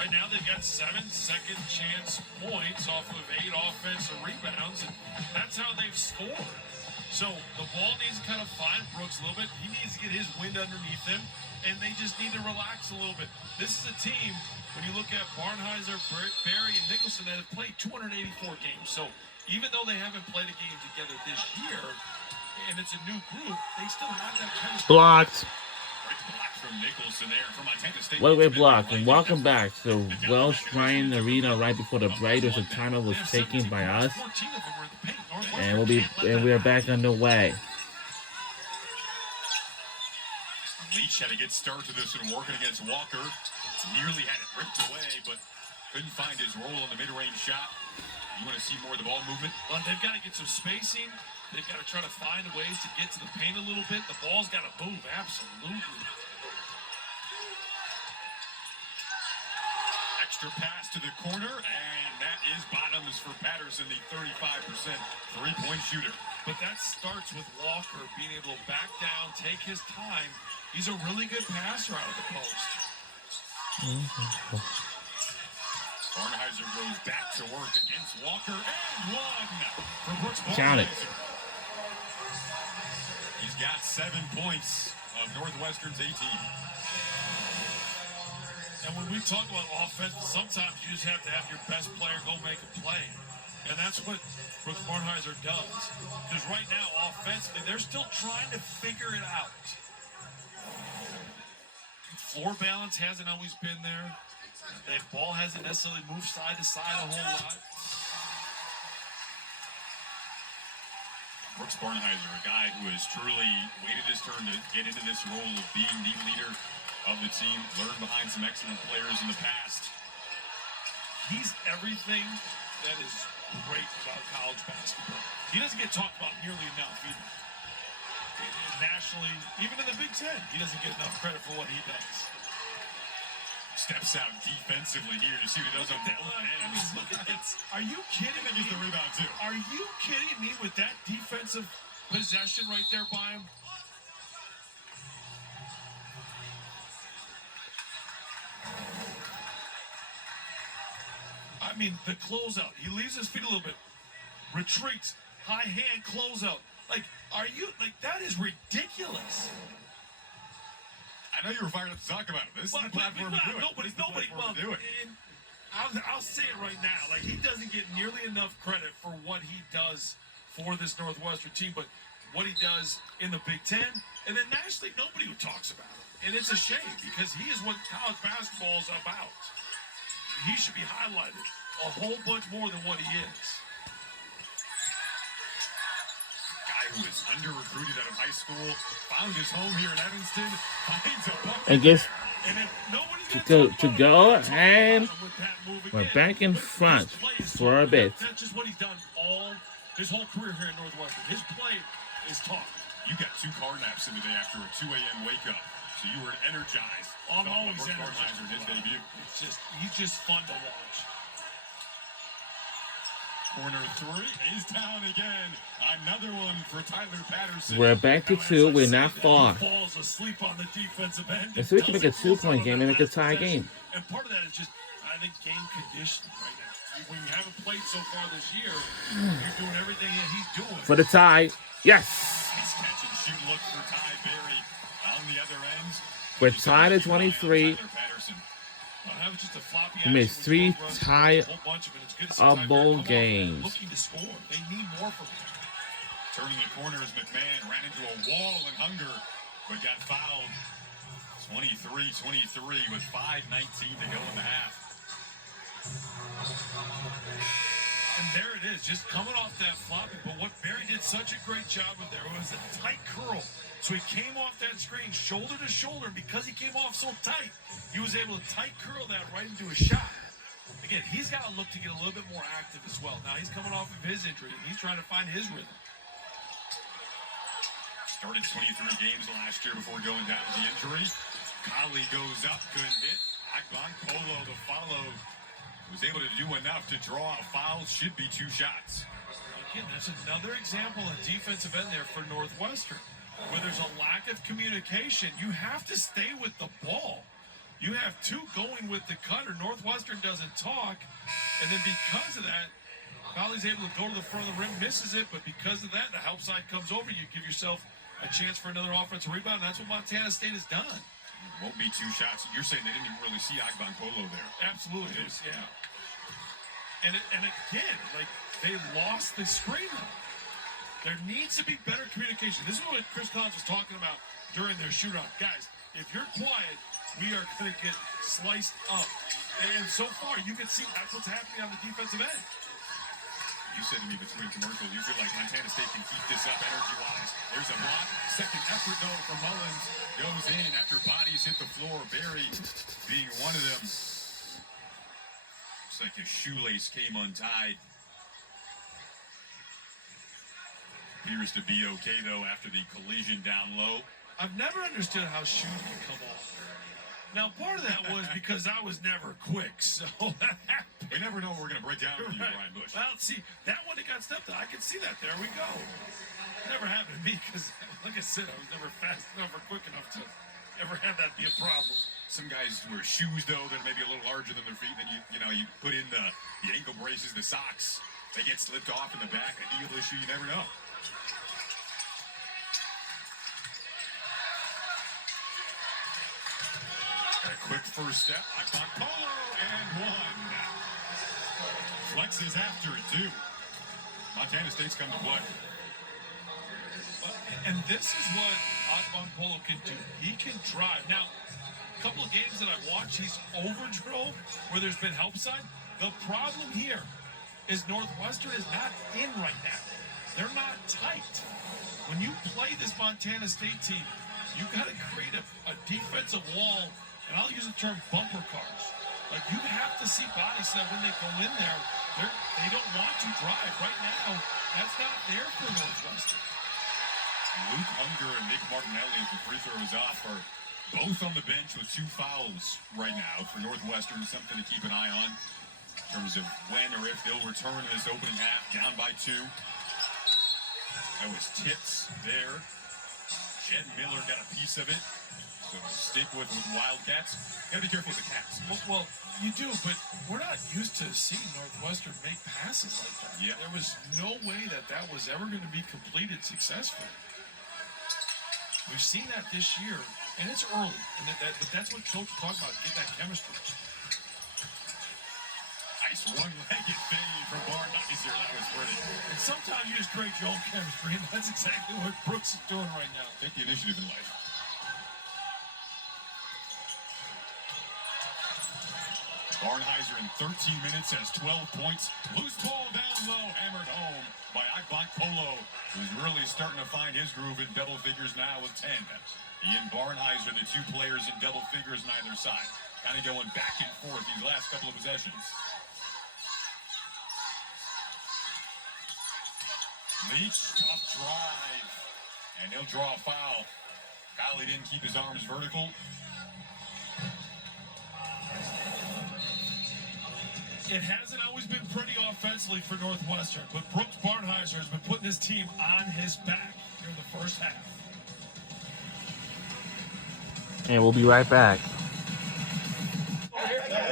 Right now, they've got 7 second chance points off of 8 offensive rebounds, and that's how they've scored. So the ball needs to kind of find Brooks a little bit. He needs to get his wind underneath him, and they just need to relax a little bit. This is a team, when you look at Barnhizer, Barry, and Nicholson, that have played 284 games. So even though they haven't played a game together this year, and it's a new group, they still have that chemistry. Blocked. Well, we're blocked. And welcome back to Welsh Ryan Arena right before the break. There's a timeout was taken by us. And we are back underway. Leach had a good start to this one, working against Walker. Nearly had it ripped away, but couldn't find his role on the mid-range shot. You want to see more of the ball movement? Well, they've got to get some spacing. They've got to try to find ways to get to the paint a little bit. The ball's got to move, absolutely. Extra pass to the corner, and that is bottoms for Patterson, the 35% three-point shooter. But that starts with Walker being able to back down, take his time. He's a really good passer out of the post. Barnhizer goes back to work against Walker, and one for Brooks Barnhizer. Count it. He's got 7 points of Northwestern's 18. And when we talk about offense, sometimes you just have to have your best player go make a play. And that's what Brooks Barnhizer does. Because right now, offensively, they're still trying to figure it out. Floor balance hasn't always been there. The ball hasn't necessarily moved side to side a whole lot. Brooks Barnhizer, a guy who has truly waited his turn to get into this role of being the leader of the team, learned behind some excellent players in the past. He's everything that is great about college basketball. He doesn't get talked about nearly enough either. Nationally, even in the Big Ten, he doesn't get enough credit for what he does. Steps out defensively here to see what he does on both ends. I mean, look at this. Are you kidding me? Get the rebound too. Are you kidding me with that defensive possession right there by him? I mean, the closeout. He leaves his feet a little bit, retreats, high hand closeout. Like, are you, like, that is ridiculous. I know you were fired up to talk about it. This is the platform to do it. I'll say it right now. Like, he doesn't get nearly enough credit for what he does for this Northwestern team, but what he does in the Big Ten, and then nationally, nobody talks about him. And it's a shame, because he is what college basketball is about. He should be highlighted a whole bunch more than what he is. Guy who was under-recruited out of high school, found his home here in Evanston, finds a bucket. And gets to go, and we're back in front for a bit. That's just what he's done all his whole career here in Northwestern. His play is taught. You got 2 car naps in today after a 2 a.m. wake-up. So you were energized. I'm always energized. In his debut. He's just fun to watch. Corner 3 is down again. Another one for Tyler Patterson. We're back to 2. We're not far. Falls asleep on the defensive end. And so we can make a 2-point game and make a tie game. And part of that is just, I think, game conditioning right now. When you haven't played so far this year, you're doing everything that he's doing. For the tie. Yes. Nice catch and shoot look for Ty Berry on the other end. We're tied at 23. He made 3 tie-able games. Looking to score. They need more from him. Turning the corner as McMahon ran into a wall in hunger, but got fouled. 23-23 with 5:19 to go in the half. And there it is, just coming off that floppy. But what Barry did such a great job with there was a tight curl. So he came off that screen shoulder to shoulder, and because he came off so tight, he was able to tight curl that right into a shot. Again, he's got to look to get a little bit more active as well. Now he's coming off of his injury, and he's trying to find his rhythm. Started 23 games last year before going down with the injury. Conley goes up, couldn't hit. Akban Polo, the follow, was able to do enough to draw a foul. Should be 2 shots. Again, that's another example of defensive end there for Northwestern, where there's a lack of communication. You have to stay with the ball. You you have two going with the cutter. Northwestern doesn't talk, and then because of that, Colley's able to go to the front of the rim, misses it, but because of that, the help side comes over. You give yourself a chance for another offensive rebound, and that's what Montana State has done. Won't be two shots. You're saying they didn't even really see Agban Polo there. Absolutely, yeah. And again, like, they lost the screen. There needs to be better communication. This is what Chris Collins was talking about during their shootout. Guys, if you're quiet, we are going to get sliced up. And so far, you can see that's what's happening on the defensive end. You said to me between commercials, you feel like Montana State can keep this up energy-wise. There's a block. Second effort, though, from Mullins. Goes in after bodies hit the floor. Barry being one of them. Looks like his shoelace came untied. Appears to be okay, though, after the collision down low. I've never understood how shoes can come off. Now, part of that was because I was never quick, so that happened. We never know what we're going to break down with you, Right. Brian Bush. Well, see, that one that got stepped on, I can see that. There we go. Never happened to me because, like I said, I was never fast enough or quick enough to ever have that be a problem. Some guys wear shoes, though, that are maybe a little larger than their feet. Then you put in the ankle braces, the socks. They get slipped off in the back. A heel issue, you never know. A quick first step. Agban Polo and one. Flexes after it, too. Montana State's come to play. And this is what Agban Polo can do. He can drive. Now, a couple of games that I've watched, he's over-drilled where there's been help side. The problem here is Northwestern is not in right now. They're not tight. When you play this Montana State team, you got to create a defensive wall, and I'll use the term bumper cars. Like, you have to see bodies that when they go in there, they don't want to drive. Right now, that's not there for Northwestern. Luke Unger and Nick Martinelli, as the free throws off, are both on the bench with 2 fouls right now for Northwestern. Something to keep an eye on in terms of when or if they'll return in this opening half, down by 2. That was Titz there. Jed Miller got a piece of it. So stick with Wildcats. Gotta be careful with the Cats. Well, you do, but we're not used to seeing Northwestern make passes like that. Yeah. There was no way that was ever going to be completed successfully. We've seen that this year, and it's early. And but that's what Coach talked about, get that chemistry. Nice one-legged fade from Barnheiser. That was pretty. And sometimes you just create your own chemistry, and that's exactly what Brooks is doing right now. Take the initiative in life. Barnheiser in 13 minutes has 12 points. Loose ball down low, hammered home by Agban Polo, who's really starting to find his groove in double figures now with 10. He and Barnheiser, the 2 players in double figures on either side. Kind of going back and forth these last couple of possessions. Leach, tough drive. And he'll draw a foul. Colley didn't keep his arms vertical. It hasn't always been pretty offensively for Northwestern, but Brooks Barnheiser has been putting his team on his back here in the first half. And we'll be right back.